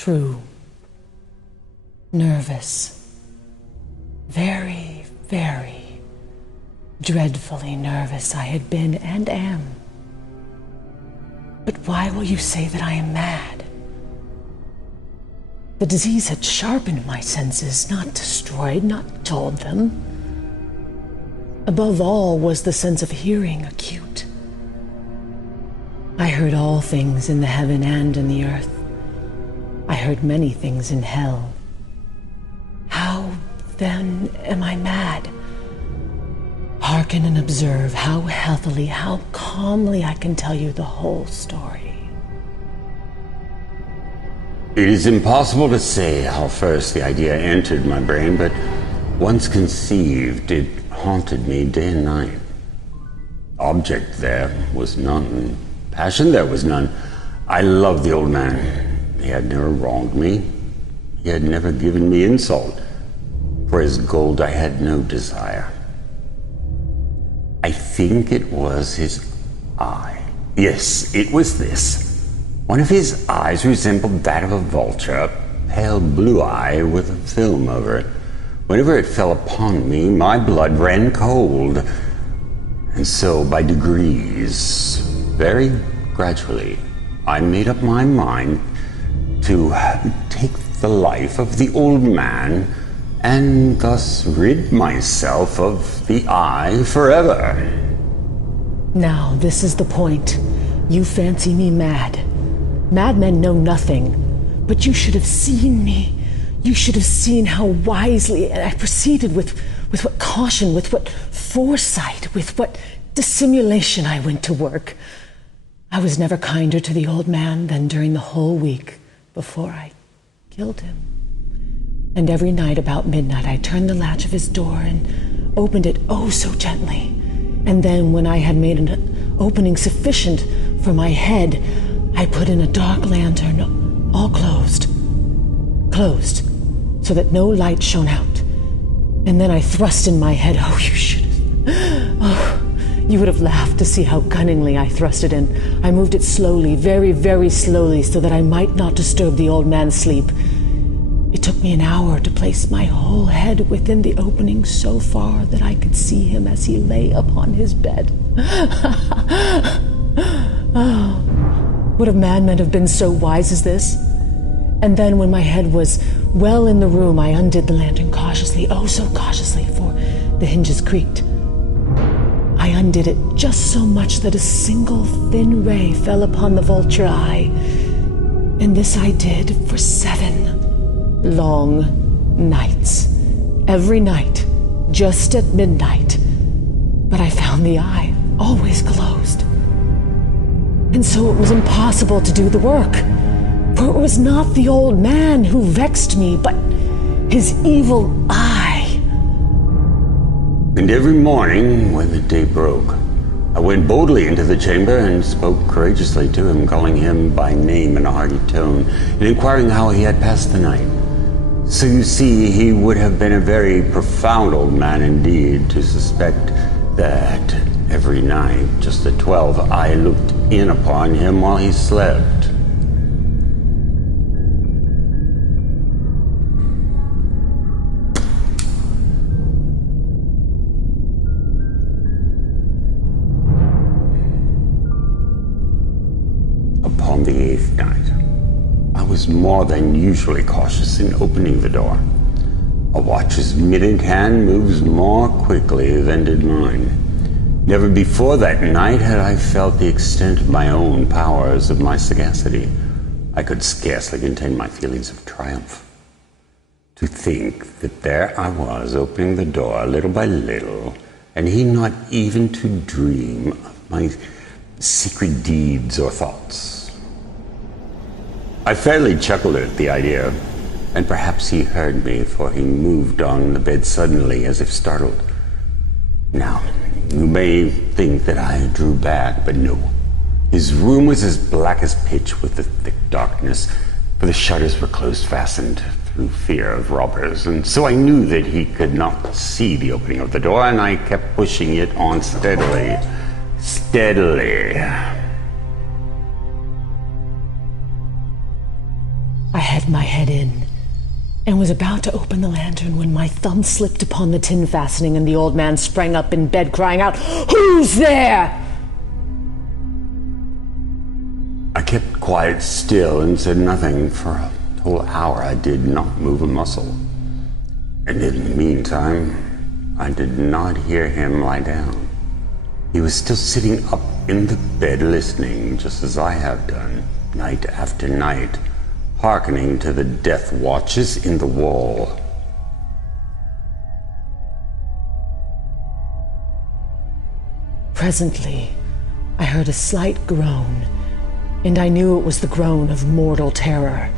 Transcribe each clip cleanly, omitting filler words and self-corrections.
True. Nervous. Very, very dreadfully nervous I had been and am. But why will you say that I am mad? The disease had sharpened my senses, not destroyed, not dulled them. Above all was the sense of hearing acute. I heard all things in the heaven and in the earth. I heard many things in hell. How, then, am I mad? Hearken and observe how healthily, how calmly I can tell you the whole story. It is impossible to say how first the idea entered my brain, but once conceived, it haunted me day and night. Object there was none. Passion there was none. I loved the old man. He had never wronged me. He had never given me insult. For his gold I had no desire. I think it was his eye. Yes, it was this. One of his eyes resembled that of a vulture, a pale blue eye with a film over it. Whenever it fell upon me, my blood ran cold. And so, by degrees, very gradually, I made up my mind to take the life of the old man and thus rid myself of the eye forever. Now, this is the point. You fancy me mad. Madmen know nothing, but you should have seen me. You should have seen how wisely I proceeded, with what caution, with what foresight, with what dissimulation I went to work. I was never kinder to the old man than during the whole week before I killed him. And every night about midnight I turned the latch of his door and opened it oh so gently. And then when I had made an opening sufficient for my head, I put in a dark lantern, all closed, so that no light shone out. And then I thrust in my head. Oh, you should have. Oh, you would have laughed to see how cunningly I thrust it in. I moved it slowly, very, very slowly, so that I might not disturb the old man's sleep. It took me an hour to place my whole head within the opening so far that I could see him as he lay upon his bed. Oh, would a madman have been so wise as this? And then when my head was well in the room, I undid the lantern cautiously, oh so cautiously, for the hinges creaked. I undid it just so much that a single thin ray fell upon the vulture eye. And this I did for 7 long nights. Every night, just at midnight. But I found the eye always closed. And so it was impossible to do the work. For it was not the old man who vexed me, but his evil eye. And every morning, when the day broke, I went boldly into the chamber and spoke courageously to him, calling him by name in a hearty tone, and inquiring how he had passed the night. So you see, he would have been a very profound old man indeed to suspect that every night, just at 12, I looked in upon him while he slept. Upon the 8th night, I was more than usually cautious in opening the door. A watch's minute hand moves more quickly than did mine. Never before that night had I felt the extent of my own powers, of my sagacity. I could scarcely contain my feelings of triumph. To think that there I was, opening the door little by little, and he not even to dream of my secret deeds or thoughts. I fairly chuckled at the idea, and perhaps he heard me, for he moved on the bed suddenly as if startled. Now, you may think that I drew back, but no. His room was as black as pitch with the thick darkness, for the shutters were closed fastened through fear of robbers, and so I knew that he could not see the opening of the door, and I kept pushing it on steadily. I had my head in and was about to open the lantern when my thumb slipped upon the tin fastening and the old man sprang up in bed crying out, "Who's there?" I kept quite still and said nothing. For a whole hour I did not move a muscle. And in the meantime, I did not hear him lie down. He was still sitting up in the bed listening, just as I have done, night after night, hearkening to the death watches in the wall. Presently, I heard a slight groan, and I knew it was the groan of mortal terror.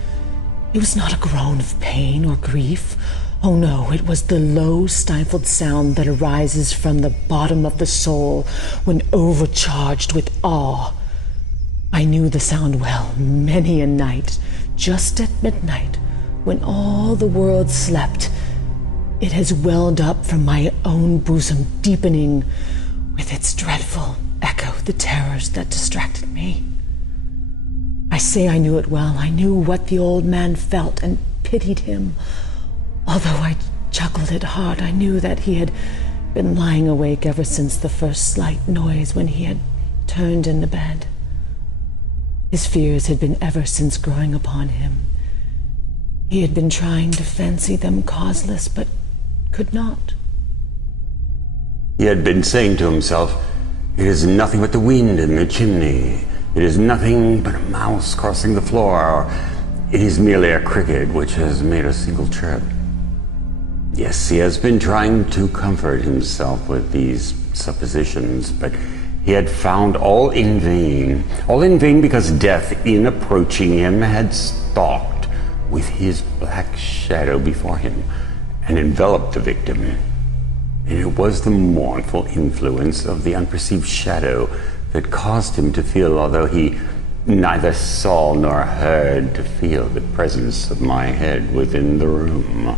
It was not a groan of pain or grief. Oh no, it was the low, stifled sound that arises from the bottom of the soul when overcharged with awe. I knew the sound well many a night, just at midnight, when all the world slept. It has welled up from my own bosom, deepening with its dreadful echo the terrors that distracted me. I say I knew it well. I knew what the old man felt and pitied him. Although I chuckled at heart, I knew that he had been lying awake ever since the first slight noise when he had turned in the bed. His fears had been ever since growing upon him. He had been trying to fancy them causeless, but could not. He had been saying to himself, "It is nothing but the wind in the chimney. It is nothing but a mouse crossing the floor, or it is merely a cricket which has made a single chirp." Yes, he has been trying to comfort himself with these suppositions, but he had found all in vain because death, in approaching him, had stalked with his black shadow before him and enveloped the victim. And it was the mournful influence of the unperceived shadow that caused him to feel, although he neither saw nor heard, to feel the presence of my head within the room.